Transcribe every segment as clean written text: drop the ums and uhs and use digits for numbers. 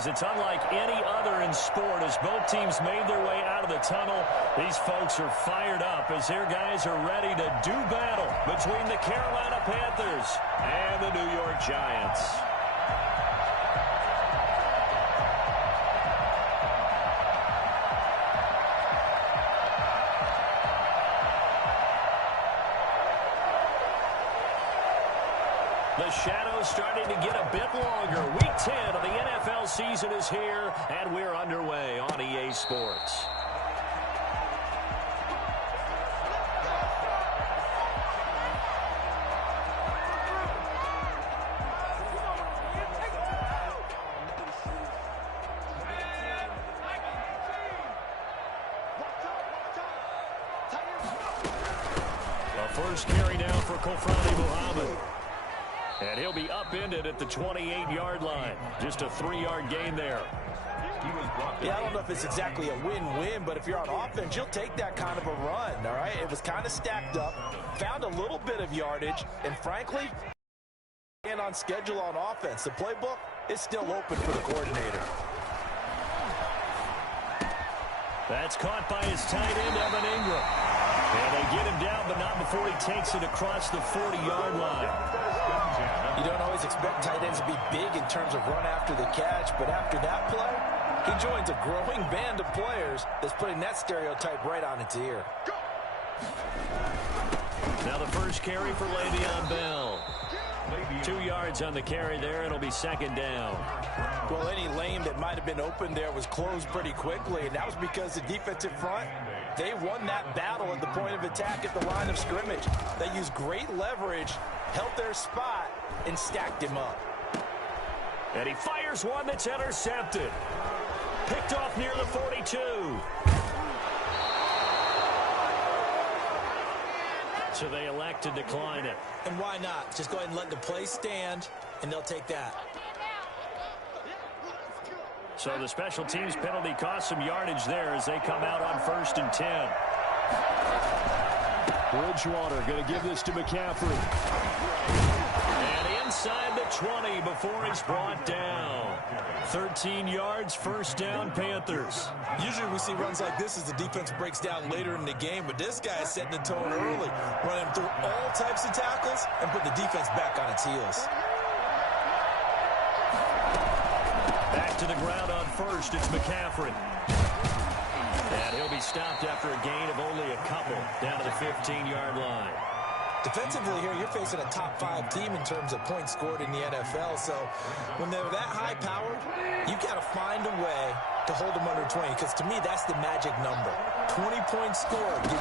is. It's unlike any other in sport. As both teams made their way out of the tunnel, these folks are fired up as their guys are ready to do battle between the Carolina Panthers and the New York Giants. The shadow's starting to get a bit longer. Week 10 of the NFL season is here, and we're underway on EA Sports. The first carry now for Kofrani Muhammad. And he'll be upended at the 28-yard line. Just a 3-yard gain there. Yeah, I don't know if it's exactly a win-win, but if you're on offense, you'll take that kind of a run, all right? It was kind of stacked up, found a little bit of yardage, and frankly, and on schedule on offense. The playbook is still open for the coordinator. That's caught by his tight end, Evan Ingram. And they get him down, but not before he takes it across the 40-yard line. You don't always expect tight ends to be big in terms of run after the catch, but after that play, he joins a growing band of players that's putting that stereotype right on its ear. Now the first carry for Le'Veon Bell. 2 yards on the carry there. It'll be second down. Well, any lane that might have been open there was closed pretty quickly, and that was because the defensive front, they won that battle at the point of attack at the line of scrimmage. They used great leverage, held their spot, and stacked him up. And he fires one that's intercepted. Picked off near the 42. So they elect to decline it. And why not? Just go ahead and let the play stand, and they'll take that. So the special teams penalty cost some yardage there as they come out on 1st and 10. Bridgewater going to give this to McCaffrey. And inside the 20 before he's brought down. 13 yards, first down, Panthers. Usually we see runs like this as the defense breaks down later in the game, but this guy is setting the tone early, running through all types of tackles and put the defense back on its heels. Back to the ground on 1st, it's McCaffrey. And he'll be stopped after a gain of only a couple down to the 15-yard line. Defensively here, you're facing a top-5 team in terms of points scored in the NFL. So when they're that high-powered, you've got to find a way to hold them under 20, because to me, that's the magic number. 20 points scored, you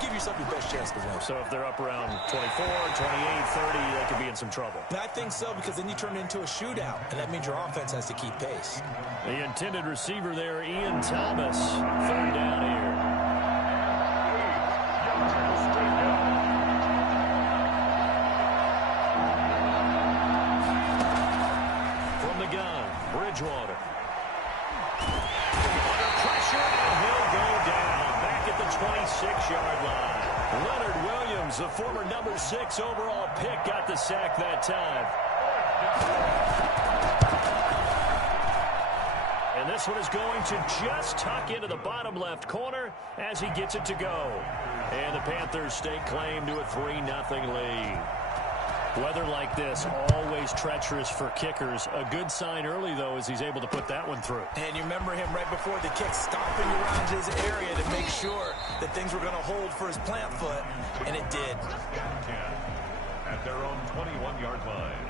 give yourself your best chance to win. So if they're up around 24, 28, 30, they could be in some trouble. And I think so, because then you turn it into a shootout, and that means your offense has to keep pace. The intended receiver there, Ian Thomas. 3rd down here. From the gun, Bridgewater. Under pressure, and he'll go down. Back at the 26-yard line. Leonard Williams, the former number 6 overall pick, got the sack that time. And this one is going to just tuck into the bottom left corner as he gets it to go. And the Panthers stake claim to a 3-0 lead. Weather like this, always treacherous for kickers. A good sign early, though, as he's able to put that one through. And you remember him right before the kick, stomping around his area to make sure that things were going to hold for his plant foot, and it did. At their own 21-yard line.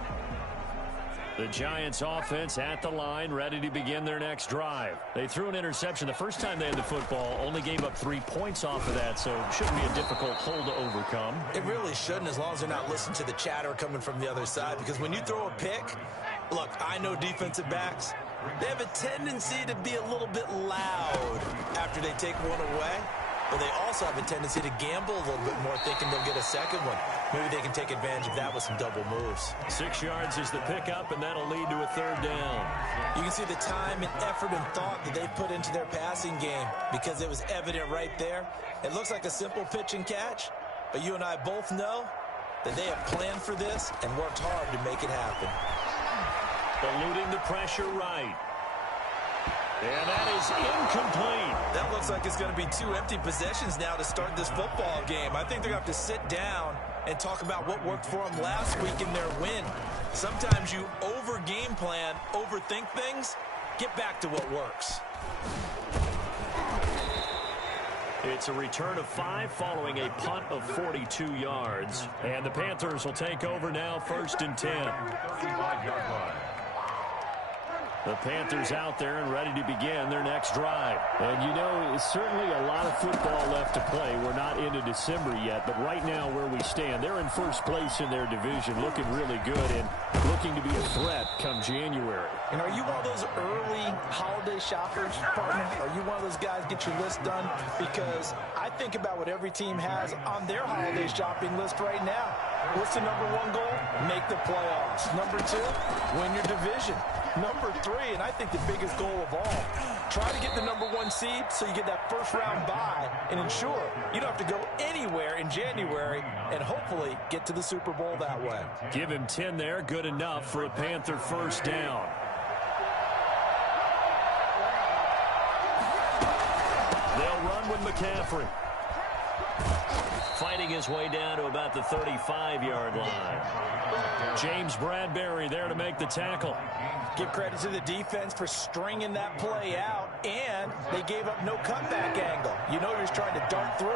The Giants offense at the line, ready to begin their next drive. They threw an interception the first time they had the football, only gave up 3 points off of that, so it shouldn't be a difficult hole to overcome. It really shouldn't, as long as they're not listening to the chatter coming from the other side, because when you throw a pick, look, I know defensive backs, they have a tendency to be a little bit loud after they take one away, but they also have a tendency to gamble a little bit more, thinking they'll get a second one. Maybe they can take advantage of that with some double moves. 6 yards is the pickup, and that'll lead to a 3rd down. You can see the time and effort and thought that they've put into their passing game, because it was evident right there. It looks like a simple pitch and catch, but you and I both know that they have planned for this and worked hard to make it happen. Eluding the pressure right. And that is incomplete. That looks like it's going to be 2 empty possessions now to start this football game. I think they're going to have to sit down and talk about what worked for them last week in their win. Sometimes you over-game plan, overthink things. Get back to what works. It's a return of 5 following a punt of 42 yards. And the Panthers will take over now, 1st and 10. 35-yard line. The Panthers out there and ready to begin their next drive. And you know, it's certainly a lot of football left to play. We're not into December yet, but right now where we stand, they're in first place in their division, looking really good and looking to be a threat come January. And are you one of those early holiday shoppers, partner? Are you one of those guys get your list done? Because I think about what every team has on their holiday shopping list right now. What's the #1 goal? Make the playoffs. #2, win your division. #3, and I think the biggest goal of all, try to get the #1 seed so you get that first-round bye and ensure you don't have to go anywhere in January and hopefully get to the Super Bowl that way. Give him 10 there, good enough for a Panther first down. They'll run with McCaffrey. Fighting his way down to about the 35-yard line. James Bradbury there to make the tackle. Give credit to the defense for stringing that play out, and they gave up no cutback angle. You know he was trying to dart through.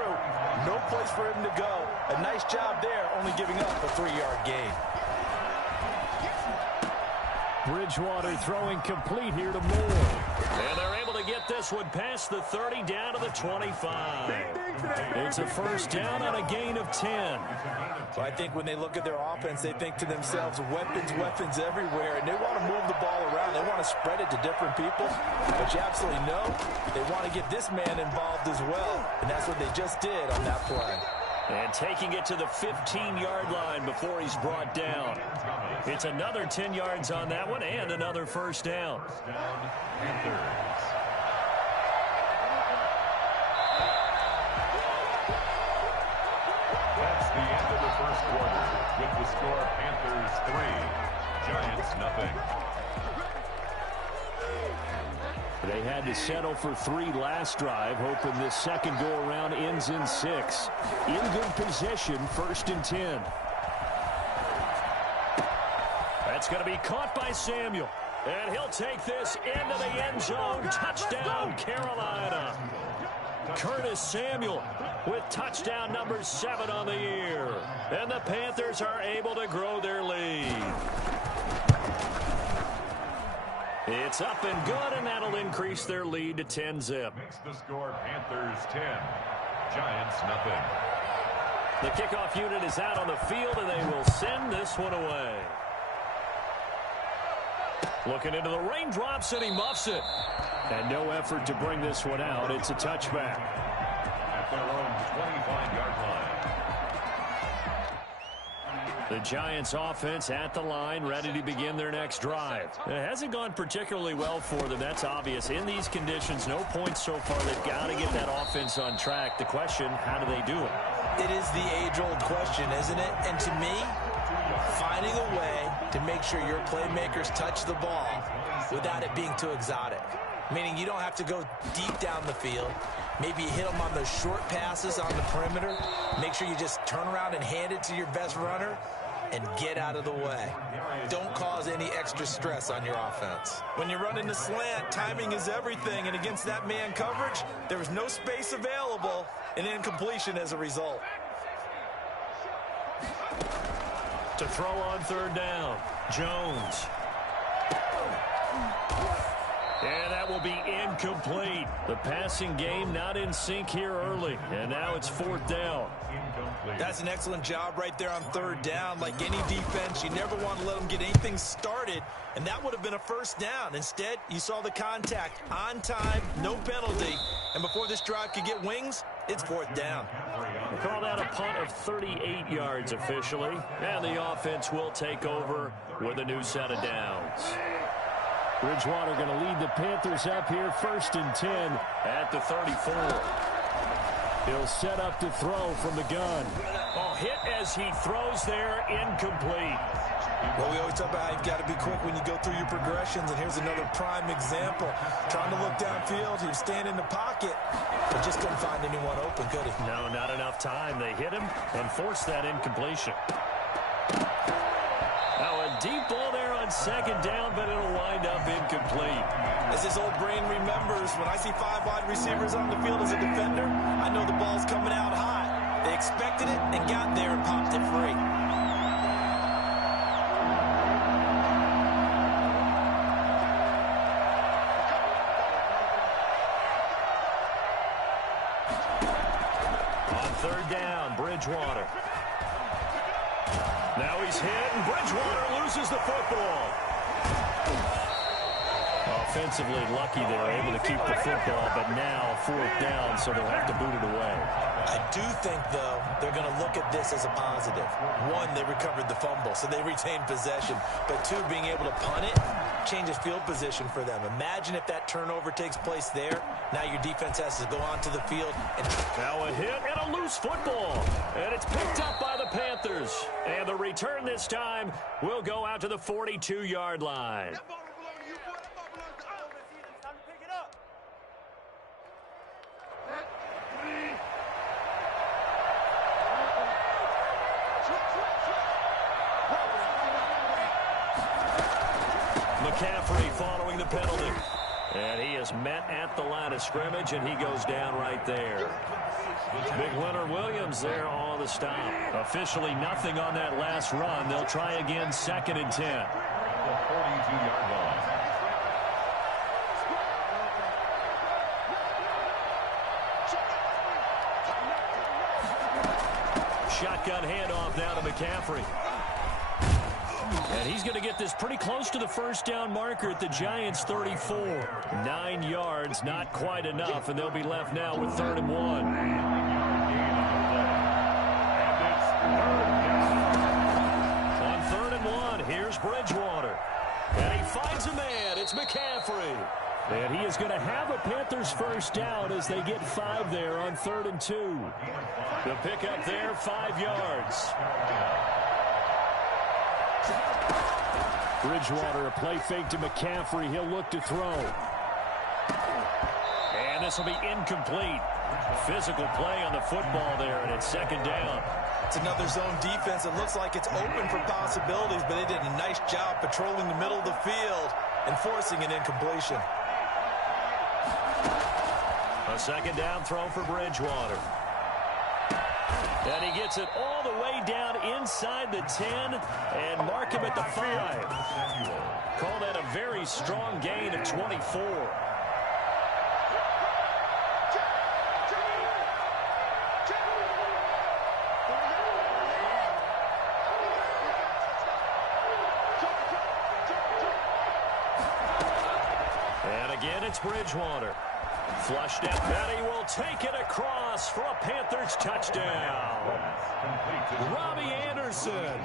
No place for him to go. A nice job there, only giving up a 3-yard gain. Bridgewater throwing complete here to Moore. And they're able to get this one past the 30 down to the 25. It's a first down on a gain of 10. So I think when they look at their offense, they think to themselves, weapons everywhere, and they want to move the ball around. They want to spread it to different people. But you absolutely know they want to get this man involved as well, and that's what they just did on that play. And taking it to the 15-yard line before he's brought down. It's another 10 yards on that one and another first down. That's the end of the first quarter. With the score, Panthers 3, Giants nothing. They had to settle for 3 last drive, hoping this second go-around ends in 6. In good possession, 1st and 10. That's going to be caught by Samuel. And he'll take this into the end zone. Touchdown, Carolina. Curtis Samuel with touchdown number 7 on the year. And the Panthers are able to grow their lead. It's up and good, and that'll increase their lead to 10-zip. Makes the score Panthers 10, Giants nothing. The kickoff unit is out on the field, and they will send this one away. Looking into the raindrops, and he muffs it. And no effort to bring this one out. It's a touchback. At their own 25-yard line. The Giants offense at the line, ready to begin their next drive. It hasn't gone particularly well for them, that's obvious. In these conditions, no points so far. They've got to get that offense on track. The question, how do they do it? It is the age-old question, isn't it? And to me, finding a way to make sure your playmakers touch the ball without it being too exotic. Meaning you don't have to go deep down the field. Maybe you hit them on those short passes on the perimeter. Make sure you just turn around and hand it to your best runner and get out of the way. Don't cause any extra stress on your offense. When you're running the slant, timing is everything, and against that man coverage, there was no space available, and incompletion as a result. To throw on 3rd down, Jones. And that will be incomplete. The passing game not in sync here early. And now it's 4th down. That's an excellent job right there on 3rd down. Like any defense, you never want to let them get anything started. And that would have been a first down. Instead, you saw the contact on time, no penalty. And before this drive could get wings, it's 4th down. We'll call that a punt of 38 yards officially. And the offense will take over with a new set of downs. Bridgewater going to lead the Panthers up here, 1st and 10 at the 34. He'll set up to throw from the gun. Oh, hit as he throws there, incomplete. Well, we always talk about how you've got to be quick when you go through your progressions, and here's another prime example. Trying to look downfield, he was staying in the pocket, but just couldn't find anyone open, could he? No, not enough time. They hit him and forced that incompletion. Now a deep ball there on second down, but it'll wind up incomplete. As his old brain remembers, when I see 5 wide receivers on the field as a defender, I know the ball's coming out hot. They expected it and got there and popped it free. On third down, Bridgewater. Now he's hit, and Bridgewater loses the football. Offensively lucky they were able to keep the football, but now fourth down, so they'll have to boot it away. I do think, though, they're going to look at this as a positive. One, they recovered the fumble, so they retained possession. But two, being able to punt it changes field position for them. Imagine if that turnover takes place there. Now your defense has to go onto the field. And now a hit and a loose football. And it's picked up by the Panthers. And the return this time will go out to the 42-yard line. McCaffrey following the penalty. And he is met at the line of scrimmage, and he goes down right there. Big Leonard Williams there on the stop. Officially nothing on that last run. They'll try again, 2nd and 10. The 42-yard line. Shotgun handoff now to McCaffrey. And he's going to get this pretty close to the first down marker at the Giants' 34. 9 yards, not quite enough, and they'll be left now with 3rd and 1. On 3rd and 1, here's Bridgewater. And he finds a man. It's McCaffrey. And he is going to have a Panthers first down as they get 5 there on 3rd and 2. The pickup there, 5 yards. Bridgewater, a play fake to McCaffrey. He'll look to throw. And this will be incomplete. Physical play on the football there, and it's 2nd down. it's another zone defense. It looks like it's open for possibilities, but they did a nice job patrolling the middle of the field and forcing an incompletion. A 2nd down throw for Bridgewater. And he gets it all the way down inside the 10 and mark him at the 5. Call that a very strong gain of 24. And again, it's Bridgewater. Flushed out. Betty will take it across for a Panthers touchdown. Robbie Anderson,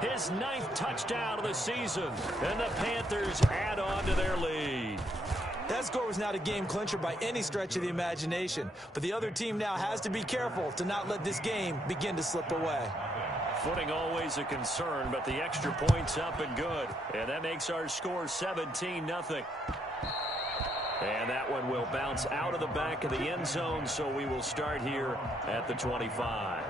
his 9th touchdown of the season, and the Panthers add on to their lead. That score was not a game clincher by any stretch of the imagination, but the other team now has to be careful to not let this game begin to slip away. Footing always a concern, but the extra point's up and good, and that makes our score 17-0. And that one will bounce out of the back of the end zone, so we will start here at the 25.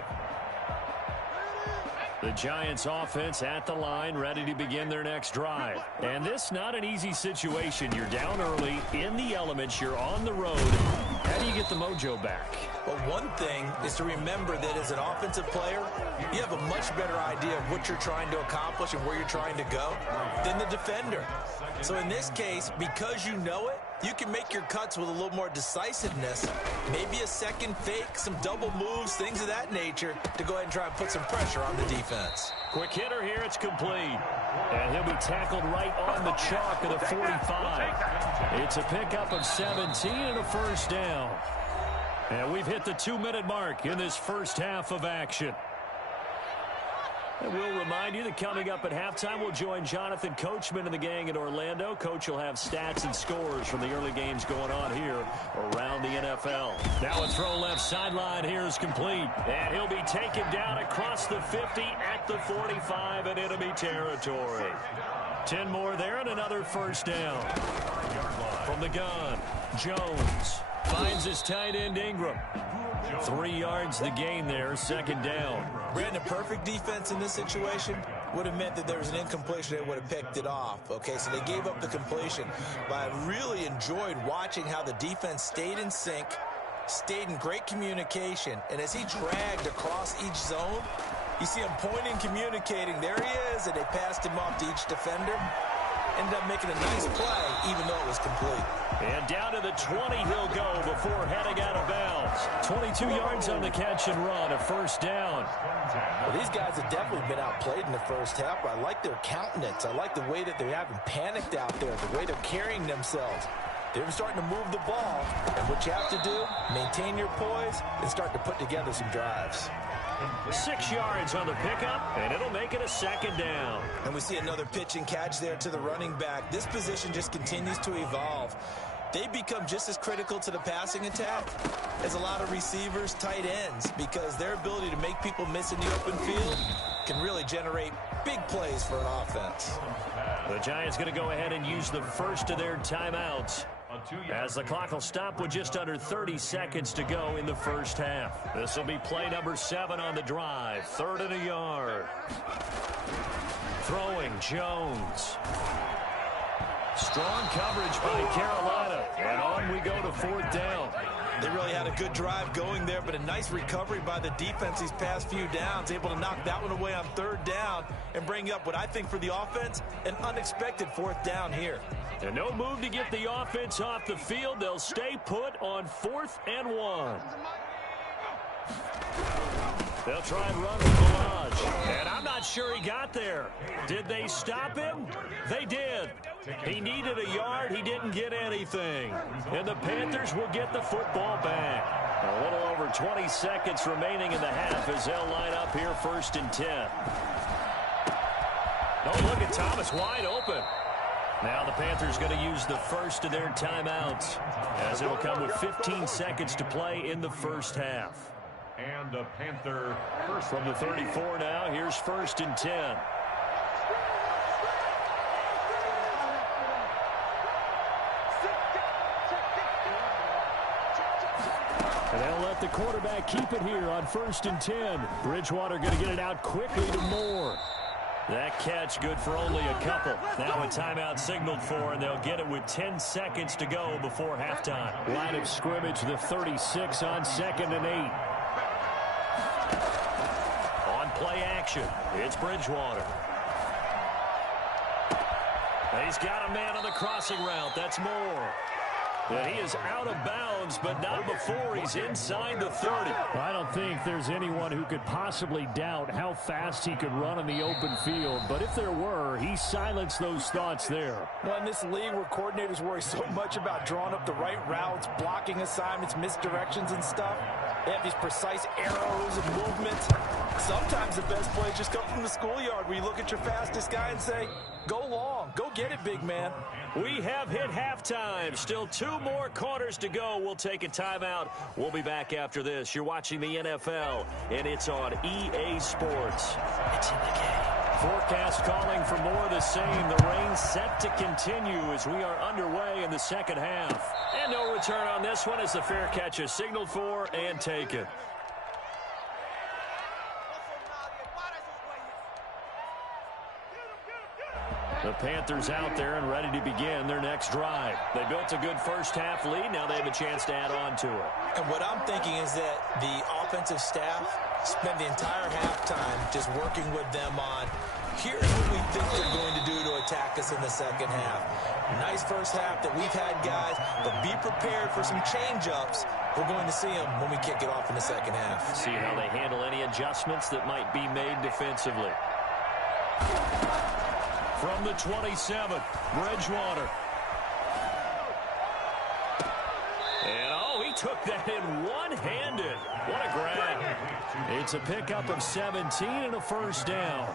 The Giants offense at the line, ready to begin their next drive. And this not an easy situation. You're down early, in the elements, you're on the road. How do you get the mojo back? Well, one thing is to remember that as an offensive player, you have a much better idea of what you're trying to accomplish and where you're trying to go than the defender. So in this case, because you know it, you can make your cuts with a little more decisiveness, maybe a second fake, some double moves, things of that nature, to go ahead and try and put some pressure on the defense. Quick hitter here, it's complete. And he'll be tackled right on the chalk of the 45. It's a pickup of 17 and a first down. And we've hit the 2-minute mark in this first half of action. And we'll remind you that coming up at halftime, we'll join Jonathan Coachman and the gang in Orlando. Coach will have stats and scores from the early games going on here around the NFL. Now a throw left sideline here is complete. And he'll be taken down across the 50 at the 45 in enemy territory. 10 more there and another first down. From the gun, Jones finds his tight end Ingram. 3 yards the gain there, second down. Brandon, perfect defense in this situation would have meant that there was an incompletion. They would have picked it off. Okay, so they gave up the completion. But I really enjoyed watching how the defense stayed in sync, stayed in great communication. And as he dragged across each zone, you see him pointing, communicating. There he is, and they passed him off to each defender. Ended up making a nice play, even though it was complete. And down to the 20 he'll go before heading out of bounds. 22 yards on the catch and run, a first down. Well, these guys have definitely been outplayed in the first half. I like their countenance. I like the way that they haven't panicked out there, the way they're carrying themselves. They're starting to move the ball, and what you have to do, maintain your poise and start to put together some drives. 6 yards on the pickup, and it'll make it a second down. And we see another pitch and catch there to the running back. This position just continues to evolve. They become just as critical to the passing attack as a lot of receivers, tight ends, because their ability to make people miss in the open field can really generate big plays for an offense. The Giants going to go ahead and use the first of their timeouts, as the clock will stop with just under 30 seconds to go in the first half. This will be play number 7 on the drive. 3rd and a yard. Throwing, Jones. Strong coverage by Carolina. And on we go to 4th down. They really had a good drive going there, but a nice recovery by the defense these past few downs, able to knock that one away on 3rd down and bring up what I think for the offense, an unexpected 4th down here. And no move to get the offense off the field. They'll stay put on 4th and 1. They'll try and run with the lodge. And I'm not sure he got there. Did they stop him? They did. He needed a yard. He didn't get anything. And the Panthers will get the football back. A little over 20 seconds remaining in the half as they'll line up here 1st and 10. Oh, look at Thomas wide open. Now the Panthers going to use the first of their timeouts, as it'll come with 15 seconds to play in the first half. And the Panther first from the 34 now. Here's 1st and 10. And they'll let the quarterback keep it here on 1st and 10. Bridgewater going to get it out quickly to Moore. That catch good for only a couple. Now a timeout signaled for, and they'll get it with 10 seconds to go before halftime. Line of scrimmage, the 36 on 2nd and 8. On play action, it's Bridgewater. He's got a man on the crossing route. That's Moore. And he is out of bounds, but not before he's inside the 30. I don't think there's anyone who could possibly doubt how fast he could run in the open field. But if there were, he silenced those thoughts there. Well, in this league where coordinators worry so much about drawing up the right routes, blocking assignments, misdirections and stuff, they have these precise arrows and movements. Sometimes the best plays just come from the schoolyard where you look at your fastest guy and say, go long, go get it, big man. We have hit halftime. Still 2 more quarters to go. We'll take a timeout. We'll be back after this. You're watching the NFL, and it's on EA Sports. It's in the game. Forecast calling for more of the same. The rain set to continue as we are underway in the second half. And no return on this one as the fair catch is signaled for and taken. The Panthers out there and ready to begin their next drive. They built a good first half lead. Now they have a chance to add on to it. And what I'm thinking is that the offensive staff spent the entire halftime just working with them on, here's what we think they're going to do to attack us in the second half. Nice first half that we've had, guys, but be prepared for some change-ups. We're going to see them when we kick it off in the second half. See how they handle any adjustments that might be made defensively. From the 27, Bridgewater. And, oh, he took that in one-handed. What a grab. It's a pickup of 17 and a first down.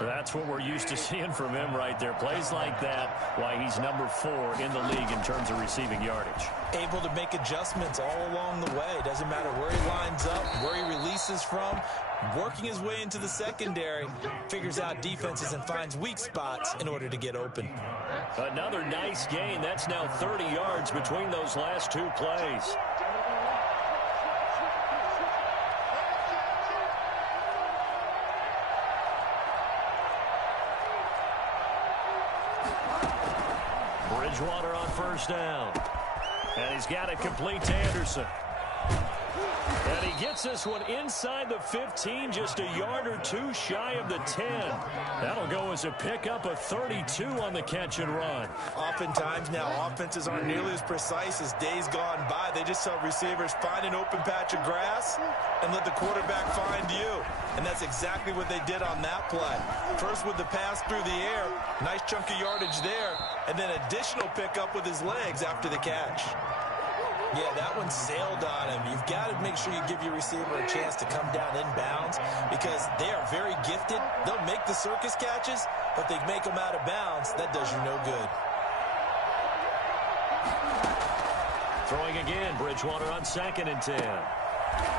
That's what we're used to seeing from him right there. Plays like that, why he's number 4 in the league in terms of receiving yardage. Able to make adjustments all along the way. Doesn't matter where he lines up, where he releases from. Working his way into the secondary, figures out defenses and finds weak spots in order to get open. Another nice gain. That's now 30 yards between those last 2 plays. Bridgewater on first down. And he's got it complete to Anderson. And he gets this one inside the 15, just a yard or 2 shy of the 10. That'll go as a pickup of 32 on the catch and run. Oftentimes now offenses aren't nearly as precise as days gone by. They just help receivers find an open patch of grass and let the quarterback find you. And that's exactly what they did on that play. First with the pass through the air, nice chunk of yardage there, and then additional pickup with his legs after the catch. Yeah, that one sailed on him. You've got to make sure you give your receiver a chance to come down inbounds because they are very gifted. They'll make the circus catches, but they make them out of bounds. That does you no good. Throwing again, Bridgewater on 2nd and 10.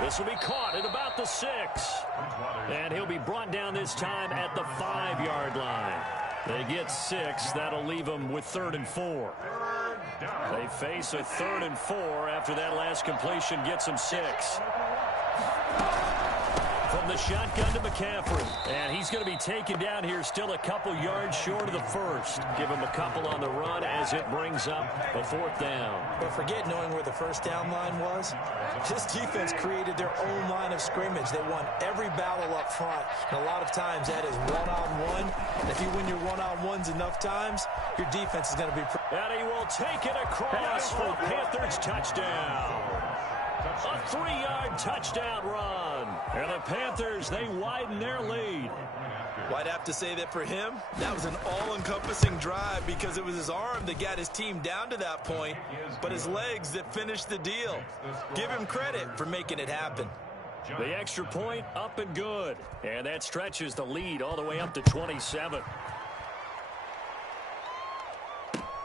This will be caught at about the 6. And he'll be brought down this time at the 5-yard line. They get 6. That'll leave them with 3rd and 4. They face a 3rd and 4 after that last completion gets them 6. From the shotgun to McCaffrey. And he's going to be taken down here still a couple yards short of the first. Give him a couple on the run as it brings up a 4th down. But forget knowing where the first down line was. This defense created their own line of scrimmage. They won every battle up front. And a lot of times that is one-on-one. And if you win your one-on-ones enough times, your defense is going to be... And he will take it across for the Panthers touchdown. A 3-yard touchdown run. And the Panthers, they widen their lead. Well, I'd have to say that for him, that was an all-encompassing drive because it was his arm that got his team down to that point, but his legs that finished the deal. Give him credit for making it happen. The extra point up and good. And that stretches the lead all the way up to 27.